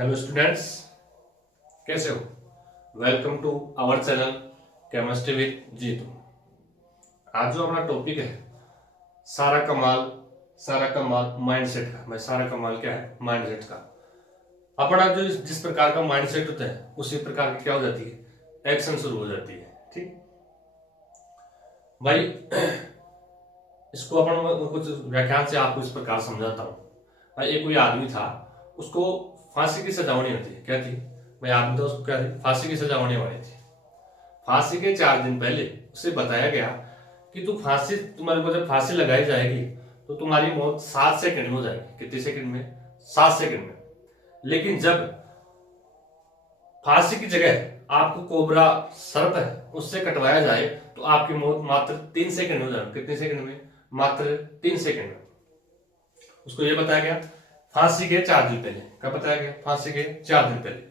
Hello students, कैसे हो? Welcome to our channel chemistry with Jeetu. आज जो अपना टॉपिक है सारा कमाल माइंडसेट का। मैं सारा कमाल क्या है? माइंडसेट का। अपना जो जिस प्रकार का माइंडसेट होता है उसी प्रकार की क्या हो जाती है, एक्शन शुरू हो जाती है। ठीक भाई, इसको अपन कुछ व्याख्यान से आपको इस प्रकार समझाता हूँ। भाई, एक कोई आदमी था, उसको फांसी की सजा होनी होती है। क्या थी भाई? आदमी था, उसको क्या थी? फांसी की सजा होने वाली थी। फांसी के 4 दिन पहले उसे बताया गया कि तुम्हारे को जब फांसी लगाई जाएगी तो तुम्हारी मौत 7 सेकंड में हो जाएगी। कितने सेकंड में? 7 सेकंड में। लेकिन जब फांसी की जगह आपको कोबरा सर्प है उससे कटवाया जाए तो आपकी मौत मात्र 3 सेकंड में हो जाएगी। कितने सेकंड में? मात्र 3 सेकंड में। उसको यह बताया गया फांसी के 4 दिन पहले। कब बताया गया? फांसी के 4 दिन पहले।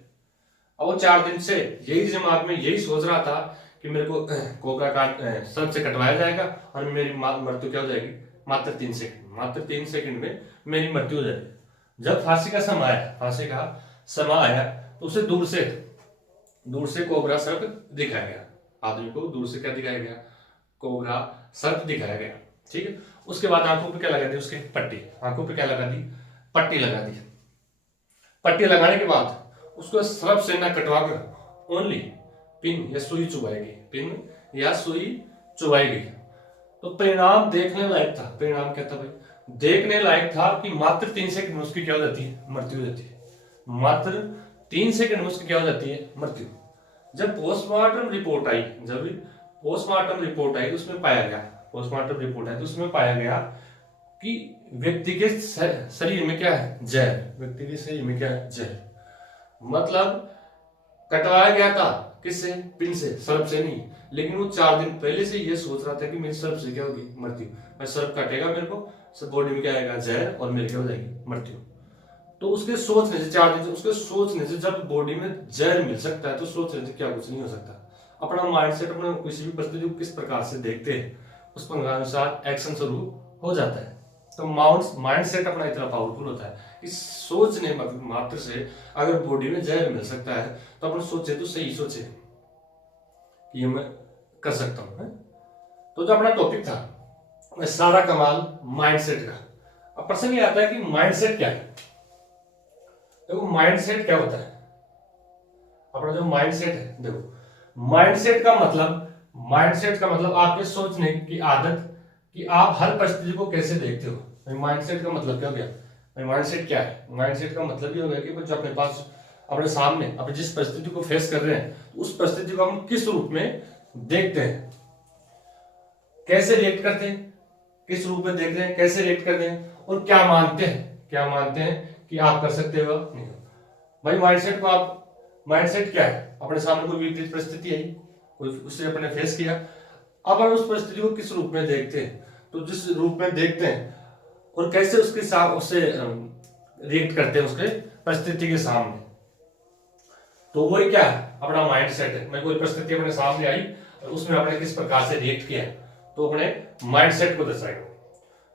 और वो 4 दिन से यही दिमाग में यही सोच रहा था कि मेरे को कोबरा काट सर्प से कटवाया जाएगा और मेरी मृत्यु क्या हो जाएगी? मात्र 3 सेकंड। मात्र 3 सेकंड में मेरी मृत्यु हो जाएगी। जब फांसी का समय आया तो उसे दूर से कोबरा सर्प दिखाया गया। आदमी को दूर से क्या दिखाया गया? कोबरा सर्प दिखाया गया। ठीक है। उसके बाद आंखों पे क्या लगा दी? उसके पट्टी। आंखों पे क्या लगा दी? पट्टी लगा दी। पट्टी लगाने के बाद उसको सर्प से ना कटवाकर ओनली पिन या सुई चुभाएगी। पिन या सुई चुभाएगी। तो परिणाम देखने लायक था। परिणाम क्या था भाई? देखने लायक था कि मात्र 3 सेकंड में उसकी क्या हो जाती है? मृत्यु हो जाती है। मात्र 3 सेकंड में उसकी क्या हो जाती है? मृत्यु। जब पोस्टमार्टम रिपोर्ट आई तो उसमें पाया गया कि व्यक्ति के शरीर में क्या है? जहर। व्यक्ति के शरीर में क्या है? जहर। मतलब कटवाया गया था किससे? पिन से, सर्प से नहीं। लेकिन वो 4 दिन पहले से ये सोच रहा था कि मेरी सर्प से क्या होगी? मृत्यु। मैं सर्प काटेगा मेरे को, सब बॉडी में क्या आएगा? जहर, और मेरी क्या हो जाएगी? मृत्यु। तो उसके सोचने से 4 दिन से उसके सोचने से जब बॉडी में जहर मिल सकता है तो सोचने से क्या कुछ नहीं हो सकता। अपना माइंडसेट अपना किसी भी परिस्थिति को किस प्रकार से देखते हैं उस पर अनुसार एक्शन शुरू हो जाता है। तो माइंडसेट अपना इतना पावरफुल होता है कि सोचने मात्र से अगर बॉडी में जहर मिल सकता है तो अपन सोचे तो सही सोचे कि ये मैं कर सकता हूं। तो जो अपना टॉपिक था सारा कमाल माइंडसेट का। अब प्रश्न ये आता है कि माइंडसेट क्या है? देखो, माइंडसेट क्या होता है? अपना जो माइंडसेट है, देखो, माइंडसेट का मतलब आपके सोचने की आदत कि आप हर परिस्थिति को कैसे देखते हो। माइंडसेट का मतलब क्या हो गया? माइंडसेट क्या है? माइंडसेट का मतलब ये हो गया कि जो अपने पास अपने सामने अपने जिस परिस्थिति को फेस कर रहे हैं तो उस परिस्थिति को हम किस रूप में देखते हैं, कैसे रिएक्ट करते हैं, किस रूप में देख रहे हैं, कैसे रिएक्ट करते हैं, और क्या मानते हैं कि आप कर सकते हो नहीं। भाई, माइंडसेट क्या है? अपने सामने कोई विपरीत परिस्थिति आई, उससे अपने फेस किया, अब हम उस परिस्थिति को किस रूप में देखते हैं। तो जिस रूप में देखते हैं और कैसे उसके साथ उससे रिएक्ट करते हैं उसके परिस्थिति के सामने, तो वही क्या है? अपना माइंडसेट है। मैं कोई परिस्थिति अपने सामने आई और उसमें अपने किस प्रकार से रिएक्ट किया तो अपने माइंडसेट को दर्शाएगा।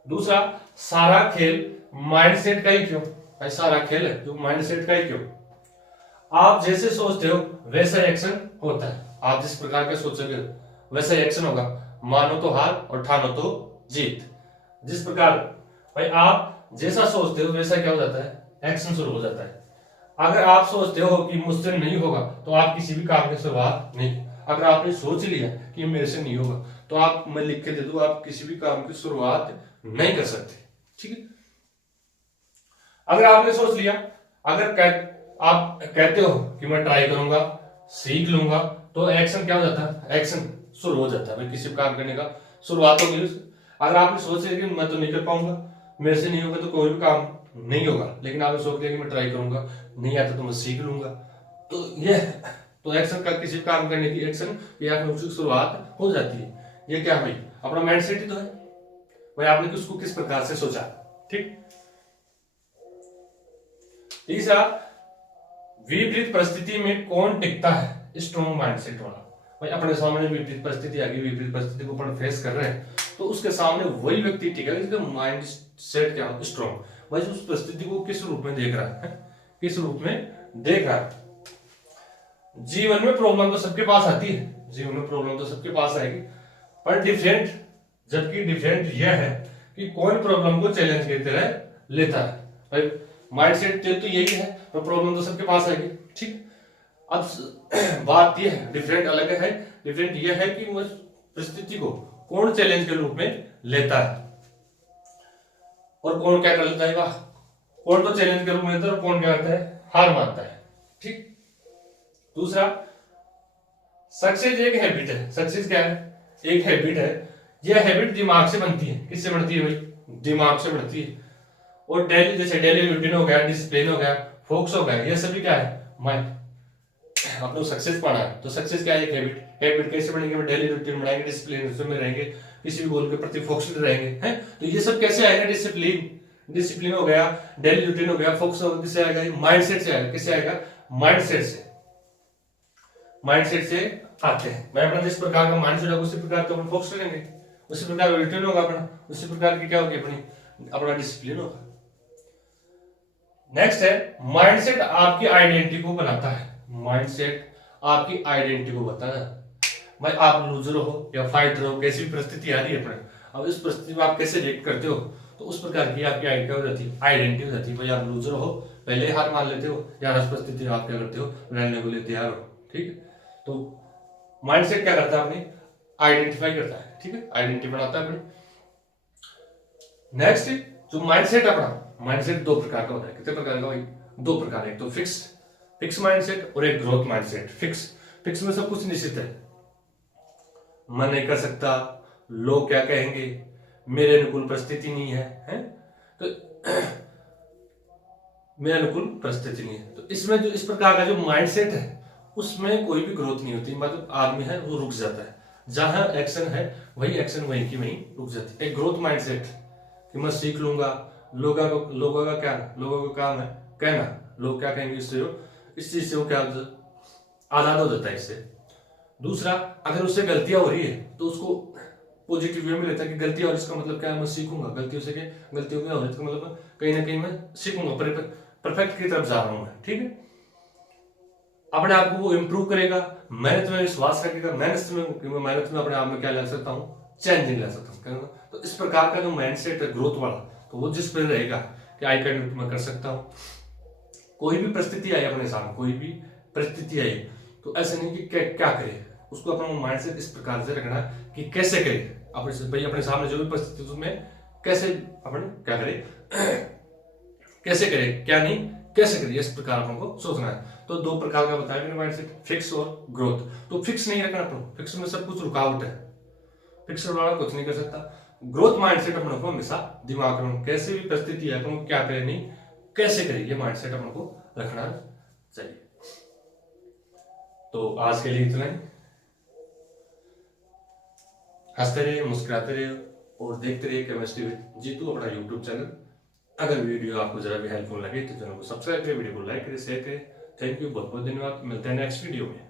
दूसरा, सारा खेल माइंडसेट का ही क्यों? भाई, सारा खेल है जो माइंडसेट का ही क्यों? आप जैसे सोचते हो वैसा एक्शन होता है। आप जिस प्रकार का सोचोगे वैसा एक्शन होगा। मानो तो हार और ठानो तो जीत। जिस प्रकार भाई आप जैसा सोचते हो वैसा क्या हो जाता है? एक्शन शुरू हो जाता है। अगर आप सोचते हो कि मुझसे नहीं होगा तो आप किसी भी काम की शुरुआत नहीं। अगर आपने सोच लिया कि मेरे से नहीं होगा तो आप, मैं लिख के दे दूं, आप किसी भी काम की शुरुआत नहीं कर सकते। ठीक है। अगर आपने सोच लिया, आप कहते हो कि मैं ट्राई करूंगा, सीख लूंगा, तो एक्शन क्या हो जाता है? एक्शन शुरू हो जाता है। भाई, किसी काम करने का शुरुआत होगी। अगर आपने सोच लिया कि मैं तो नहीं कर पाऊंगा, मेरे से नहीं होगा, तो कोई भी काम नहीं होगा। लेकिन आपने सोच लिया कि मैं ट्राई करूंगा, नहीं आता तो मैं सीख लूंगा, तो एक्शन का, किसी काम करने की एक्शन या उसकी शुरुआत हो जाती है। ये क्या भाई? अपना माइंडसेट ही तो है। भाई, आपने उसको किस प्रकार से सोचा। ठीक। तीसरा, विपरीत परिस्थिति में कौन टिकता है? स्ट्रॉन्ग माइंडसेट वाला। भाई, अपने सामने विपरीत परिस्थिति आ गई, विपरीत परिस्थिति को अपन फेस कर रहे हैं तो उसके सामने वही व्यक्ति टिकेगा जिसका माइंड सेट क्या हो? स्ट्रॉन्ग। भाई, उस परिस्थिति को किस रूप में देख रहा है, किस रूप में देख रहा है। जीवन में प्रॉब्लम तो सबके पास आती है, जीवन में प्रॉब्लम तो सबके पास आएगी, पर डिफरेंट, जबकि डिफरेंट यह है कि कौन प्रॉब्लम को चैलेंज की तरह लेता है। भाई माइंडसेट तो यही है, पर प्रॉब्लम तो सबके पास आएगी। ठीक, अब बात यह है, डिफरेंट अलग है, डिफरेंट यह है कि उस परिस्थिति को कौन चैलेंज के रूप में लेता है और कौन क्या कर लेता है। वाह, कौन तो चैलेंज के रूप में लेता है और कौन क्या करता है, हार मानता है। ठीक, दूसरा, सक्सेस एक हैबिट है। सक्सेस क्या है, एक हैबिट है। यह हैबिट दिमाग से बनती है। किससे बनती है भाई, दिमाग से बनती है। और डेली, जैसे डेली रूटीन हो गया, डिसिप्लिन हो गया, फोकस हो गया, ये सभी क्या है, माइंड। अपने सक्सेस पाना है तो सक्सेस क्या है, एक हैबिट। हैबिट कैसे बनेंगे, डेली रूटीन बनाएंगे, डिसिप्लिन में रहेंगे, किसी भी गोल के प्रति फोकस्ड रहेंगे, हैं। तो ये सब कैसे आएगा, डिसिप्लिन हो गया, डेली रूटीन हो गया, फोकस हो गया, किससे आएगा, माइंडसेट से आएगा। किससे आएगा, माइंडसेट से। माइंडसेट से आते हैं। मैं अपना जिस प्रकार का माइंडसेट होगा उसी प्रकार का अपन फोकस करेंगे, उसी प्रकार का रूटीन होगा अपना, उसी प्रकार की क्या होगी अपनी, अपना डिसिप्लिन होगा। नेक्स्ट है, माइंडसेट आपकी आइडेंटिटी को बनाता है। माइंडसेट आपकी आइडेंटिटी को बताता है। भाई आप लूजर हो या फाइटर हो, कैसी भी परिस्थिति आ रही है अपने, अब इस परिस्थिति में आप कैसे रिएक्ट करते हो, तो उस प्रकार की आपकी आइडेंटिटी हो जाती है। आइडेंटिटी हो जाती है। भाई आप लूजर हो, पहले हार मान लेते हो, या उस परिस्थिति में आप क्या करते हो, लड़ने को लिए तैयार हो। ठीक है, तो माइंडसेट क्या करता है, अपनी आइडेंटिफाई करता है। ठीक है, आइडेंटिटी बनाता है अपनी। नेक्स्ट, जो माइंडसेट अपना, माइंडसेट दो प्रकार का होता है। कितने प्रकार का भाई, दो प्रकार। एक तो फिक्स माइंडसेट और एक ग्रोथ माइंडसेट। फिक्स में सब कुछ निश्चित है, मैं नहीं कर सकता, लोग क्या कहेंगे, मेरे अनुकूल परिस्थिति नहीं है, तो मेरे अनुकूल परिस्थिति नहीं है। तो इसमें जो इस प्रकार का जो माइंडसेट है, उसमें कोई भी ग्रोथ नहीं होती। मतलब आदमी है वो रुक जाता है, जहां एक्शन है वही एक्शन वहीं की वहीं रुक जाती है। एक ग्रोथ माइंडसेट कि मैं सीख लूंगा, लोगों का काम है कहना, लोग क्या कहेंगे, इस चीज से वो क्या आजाद हो जाता है इससे। दूसरा, अगर उससे गलतियां हो रही है तो उसको पॉजिटिव वे में लेता है कि गलतियां, और इसका मतलब क्या है, मैं सीखूंगा गलतियों से, गलतियों में हो रही है मतलब कहीं ना कहीं मैं सीखूंगा, परफेक्ट की तरफ जा रहा हूं मैं। ठीक है, अपने आप को वो इम्प्रूव करेगा, मेहनत में विश्वास रखेगा, मेहनत में अपने आप में क्या ला सकता हूँ, चेंजिंग ला सकता हूँ। तो इस प्रकार का जो माइंडसेट है ग्रोथ वाला, तो वो जिस पर रहेगा कि आई कैन डू, मैं कर सकता हूँ। कोई भी परिस्थिति आई अपने सामने, कोई भी परिस्थिति आई, तो ऐसे नहीं कि क्या करे, उसको अपना माइंडसेट इस प्रकार से रखना कि कैसे करे, अपने सामने जो भी परिस्थिति उसमें कैसे अपन क्या करे, कैसे करे, क्या नहीं कैसे करे, इस प्रकार अपन को सोचना है। तो दो प्रकार का बताया मैंने माइंडसेट, फिक्स और ग्रोथ। तो फिक्स नहीं रखना अपन, फिक्स में सब कुछ रुकावट है, फिक्स वाला कुछ नहीं कर सकता। ग्रोथ माइंडसेट अपन को हमेशा दिमाग में, कैसे भी परिस्थिति है अपन को क्या करे नहीं कैसे करे, ये माइंडसेट अपन को रखना चाहिए। तो आज के लिए इतना ही। हंसते रहिए, मुस्कुराते रहिए और देखते रहिए केमिस्ट्री विद जीतू, अपना यूट्यूब चैनल। अगर वीडियो आपको जरा भी हेल्पफुल लगे तो चैनल को सब्सक्राइब करें, वीडियो को लाइक करें, शेयर करें। थैंक यू, बहुत बहुत धन्यवाद। मिलते हैं नेक्स्ट वीडियो में।